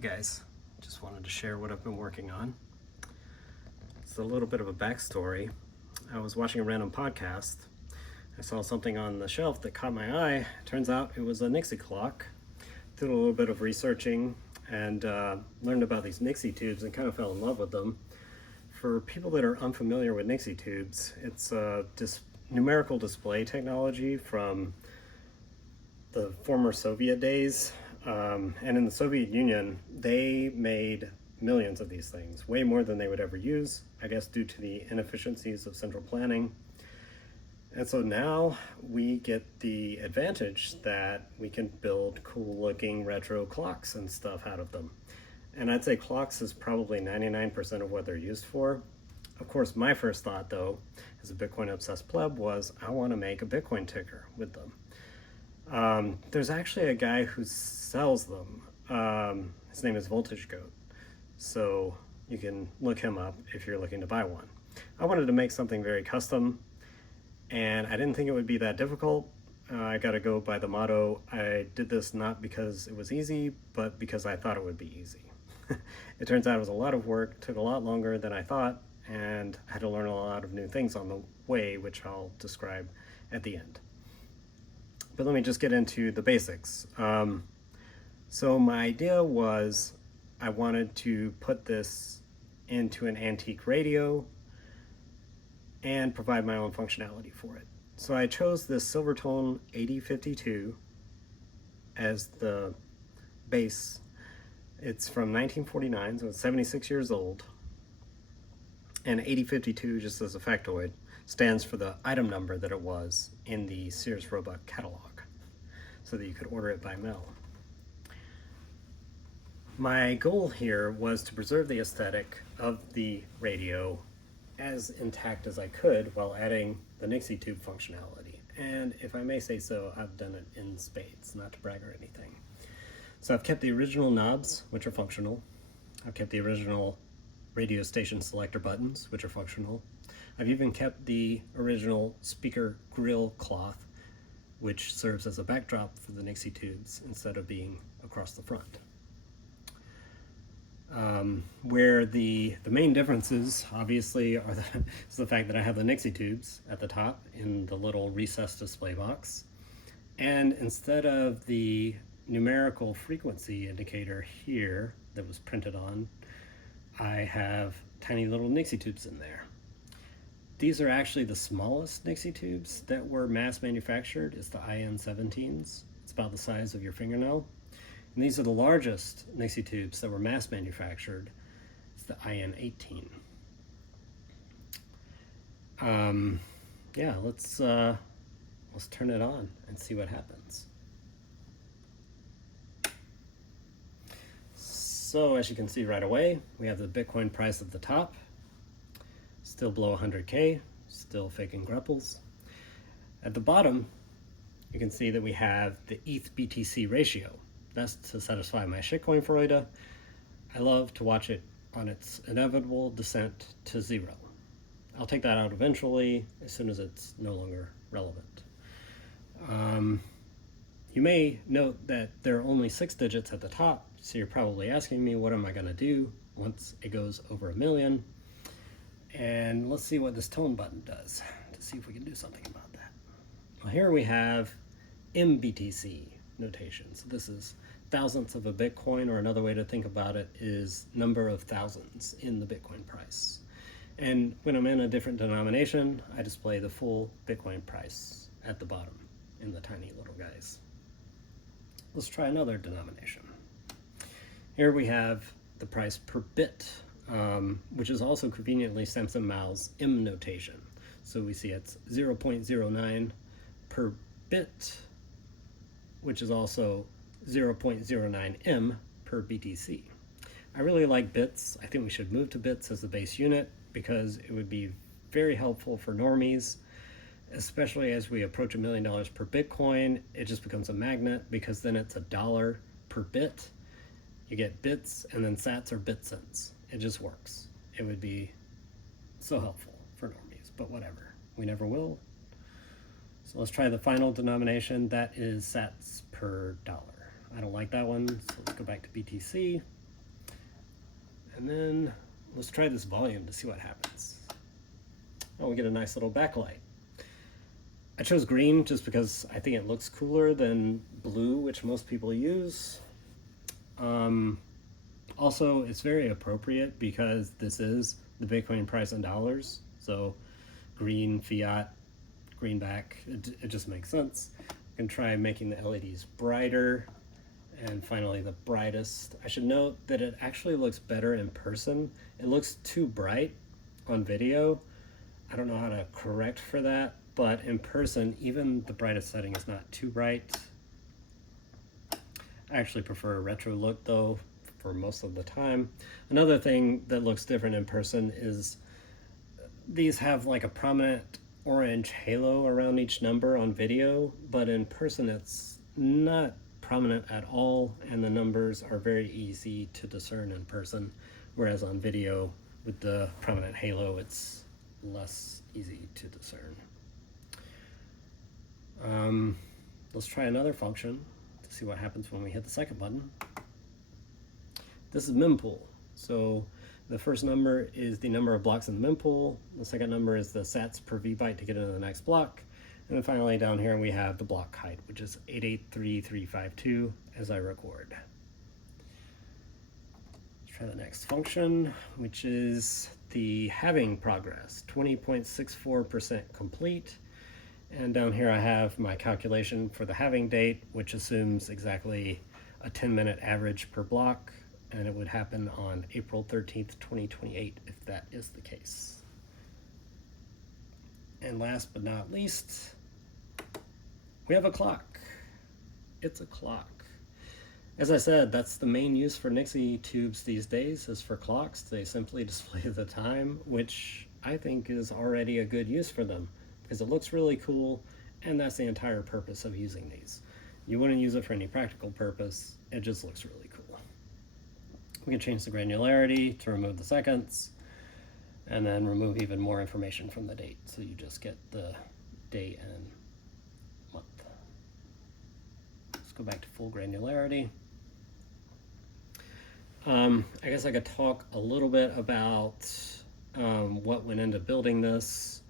Hey guys, just wanted to share what I've been working on. It's a little bit of a backstory. I was watching a random podcast. I saw something on the shelf that caught my eye. Turns out it was a Nixie clock. Did a little bit of researching and learned about these Nixie tubes and kind of fell in love with them. For people that are unfamiliar with Nixie tubes, it's numerical display technology from the former Soviet days. And in the Soviet Union, they made millions of these things, way more than they would ever use, I guess due to the inefficiencies of central planning. And so now we get the advantage that we can build cool looking retro clocks and stuff out of them. And I'd say clocks is probably 99% of what they're used for. Of course, my first thought though, as a Bitcoin obsessed pleb, was I want to make a Bitcoin ticker with them. There's actually a guy who sells them. His name is Voltage Goat. So you can look him up if you're looking to buy one. I wanted to make something very custom, and I didn't think it would be that difficult. I got to go by the motto, I did this not because it was easy, but because I thought it would be easy. It turns out it was a lot of work, took a lot longer than I thought, and I had to learn a lot of new things on the way, which I'll describe at the end. But let me just get into the basics. So my idea was I wanted to put this into an antique radio and provide my own functionality for it. So I chose this Silvertone 8052 as the base. It's from 1949, so it's 76 years old. And 8052, just as a factoid, stands for the item number that it was in the Sears Roebuck catalog, so that you could order it by mail. My goal here was to preserve the aesthetic of the radio as intact as I could while adding the Nixie tube functionality. And if I may say so, I've done it in spades, not to brag or anything. So I've kept the original knobs, which are functional. I've kept the original radio station selector buttons, which are functional. I've even kept the original speaker grill cloth, which serves as a backdrop for the Nixie tubes instead of being across the front. Where the main differences, obviously, are the fact that I have the Nixie tubes at the top in the little recessed display box. And instead of the numerical frequency indicator here that was printed on, I have tiny little Nixie tubes in there. These are actually the smallest Nixie tubes that were mass manufactured. It's the IN17s. It's about the size of your fingernail. And these are the largest Nixie tubes that were mass manufactured. It's the IN18. Yeah, let's turn it on and see what happens. So as you can see right away, we have the Bitcoin price at the top, still below 100K, still faking grepples. At the bottom, you can see that we have the ETH BTC ratio. That's to satisfy my shitcoin Freude. I love to watch it on its inevitable descent to zero. I'll take that out eventually, as soon as it's no longer relevant. You may note that there are only 6 digits at the top, so you're probably asking me, what am I gonna do once it goes over 1 million? And let's see what this tone button does to see if we can do something about that. Well, here we have MBTC notation. So this is thousandths of a Bitcoin, or another way to think about it is number of thousands in the Bitcoin price. And when I'm in a different denomination, I display the full Bitcoin price at the bottom in the tiny little guys. Let's try another denomination. Here we have the price per bit, which is also conveniently Samson Mao's M notation. So we see it's 0.09 per bit, which is also 0.09 M per BTC. I really like bits. I think we should move to bits as the base unit because it would be very helpful for normies, especially as we approach $1 million per Bitcoin. It just becomes a magnet because then it's $1 per bit. You get bits, and then sats are bit cents. It just works. It would be so helpful for normies, but whatever. We never will. So let's try the final denomination. That is sats per dollar. I don't like that one, so let's go back to BTC. And then let's try this volume to see what happens. Oh, we get a nice little backlight. I chose green just because I think it looks cooler than blue, which most people use. Also, it's very appropriate because this is the Bitcoin price in dollars. So green, fiat, greenback, it just makes sense. I can try making the LEDs brighter. And finally, the brightest. I should note that it actually looks better in person. It looks too bright on video. I don't know how to correct for that, but in person, even the brightest setting is not too bright. I actually prefer a retro look though for most of the time. Another thing that looks different in person is these have like a prominent orange halo around each number on video, but in person it's not prominent at all, and the numbers are very easy to discern in person, whereas on video with the prominent halo it's less easy to discern. Let's try another function to see what happens when we hit the second button. This is mempool. So the first number is the number of blocks in the mempool. The second number is the sats per vbyte to get into the next block. And then finally down here we have the block height, which is 883352 as I record. Let's try the next function, which is the halving progress, 20.64% complete. And down here I have my calculation for the halving date, which assumes exactly a 10-minute average per block, and it would happen on April 13th, 2028, if that is the case. And last but not least, we have a clock. It's a clock. As I said, that's the main use for Nixie tubes these days, is for clocks. They simply display the time, which I think is already a good use for them, because it looks really cool, and that's the entire purpose of using these. You wouldn't use it for any practical purpose, it just looks really cool. We can change the granularity to remove the seconds, and then remove even more information from the date, so you just get the day and month. Let's go back to full granularity. I guess I could talk a little bit about what went into building this.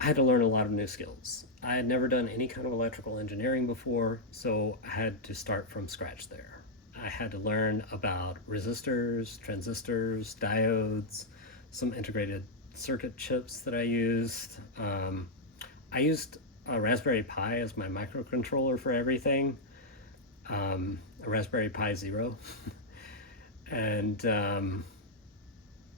I had to learn a lot of new skills. I had never done any kind of electrical engineering before, so I had to start from scratch there. I had to learn about resistors, transistors, diodes, some integrated circuit chips that I used. I used a Raspberry Pi as my microcontroller for everything, a Raspberry Pi Zero. And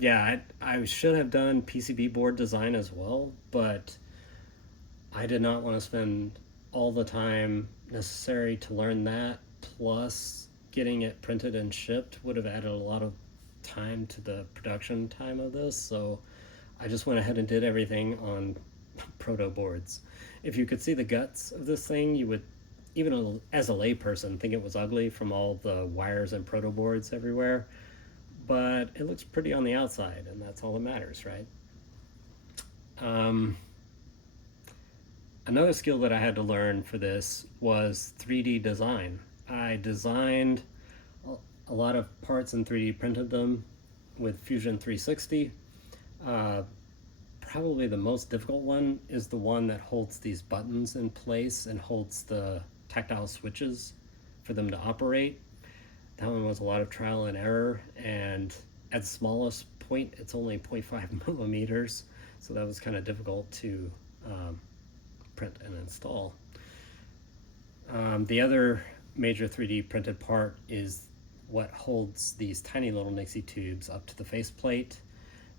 yeah, I should have done PCB board design as well, but I did not want to spend all the time necessary to learn that, plus getting it printed and shipped would have added a lot of time to the production time of this, so I just went ahead and did everything on proto boards. If you could see the guts of this thing, you would, even as a layperson, think it was ugly from all the wires and proto boards everywhere, but it looks pretty on the outside, and that's all that matters, right? Another skill that I had to learn for this was 3D design. I designed a lot of parts in 3D, printed them with Fusion 360. Probably the most difficult one is the one that holds these buttons in place and holds the tactile switches for them to operate. That one was a lot of trial and error, and at the smallest point it's only 0.5 millimeters, so that was kind of difficult to print and install. The other major 3D printed part is what holds these tiny little Nixie tubes up to the faceplate,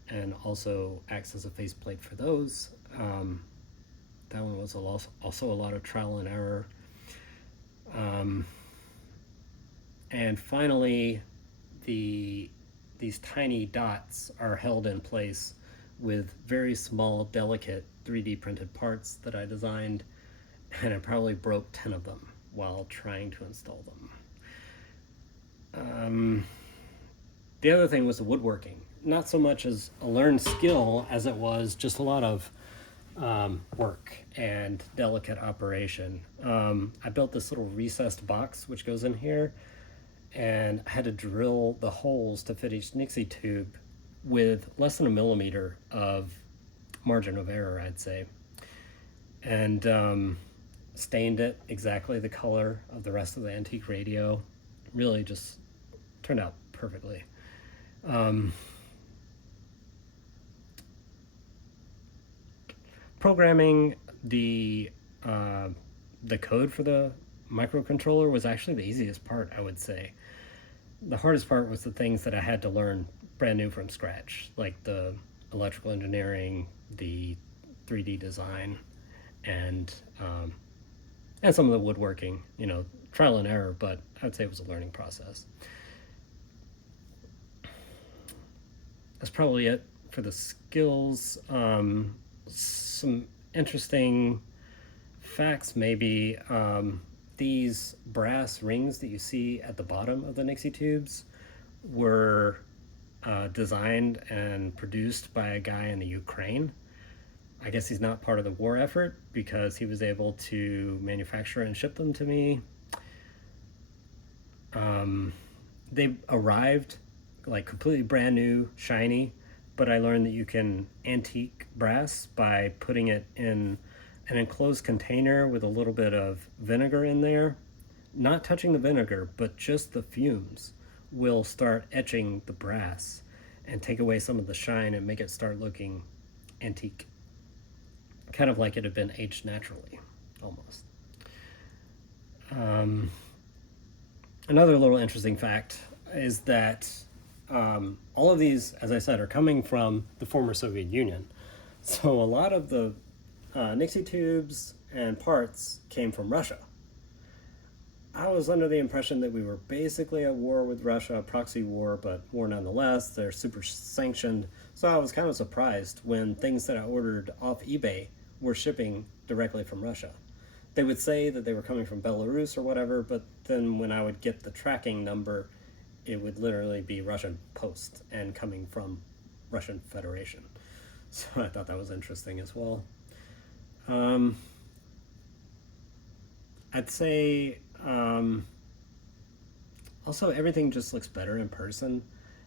and also acts as a faceplate for those. That one was also a lot of trial and error. And finally, these tiny dots are held in place with very small, delicate 3D printed parts that I designed, and I probably broke 10 of them while trying to install them. The other thing was the woodworking. Not so much as a learned skill as it was just a lot of work and delicate operation. I built this little recessed box which goes in here, and I had to drill the holes to fit each Nixie tube with less than a millimeter of margin of error, I'd say. And stained it exactly the color of the rest of the antique radio. Really just turned out perfectly. Programming the code for the microcontroller was actually the easiest part, I would say. The hardest part was the things that I had to learn brand new from scratch, like the electrical engineering, the 3D design, and some of the woodworking. Trial and error, but I would say it was a learning process. That's probably it for the skills. Some interesting facts, maybe. These brass rings that you see at the bottom of the Nixie tubes were designed and produced by a guy in the Ukraine. I guess he's not part of the war effort because he was able to manufacture and ship them to me. They arrived like completely brand new, shiny, but I learned that you can antique brass by putting it in an enclosed container with a little bit of vinegar in there. Not touching the vinegar, but just the fumes will start etching the brass and take away some of the shine and make it start looking antique. Kind of like it had been aged naturally, almost. Another little interesting fact is that all of these, as I said, are coming from the former Soviet Union. So a lot of the Nixie tubes and parts came from Russia. I was under the impression that we were basically at war with Russia, a proxy war, but war nonetheless. They're super sanctioned. So I was kind of surprised when things that I ordered off eBay were shipping directly from Russia. They would say that they were coming from Belarus or whatever, but then when I would get the tracking number, it would literally be Russian post and coming from Russian Federation. So I thought that was interesting as well. I'd say also everything just looks better in person.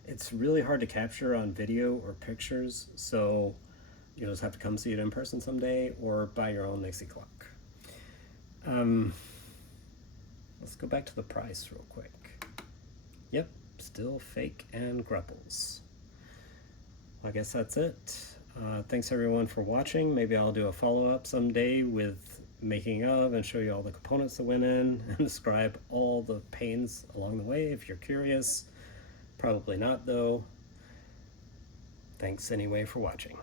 It's really hard to capture on video or pictures, so you'll just have to come see it in person someday or buy your own Nixie clock. Let's go back to the price real quick. Yep, still fake and grupples. I guess that's it. Thanks everyone for watching. Maybe I'll do a follow-up someday with making of and show you all the components that went in and describe all the pains along the way if you're curious. Probably not though. Thanks anyway for watching.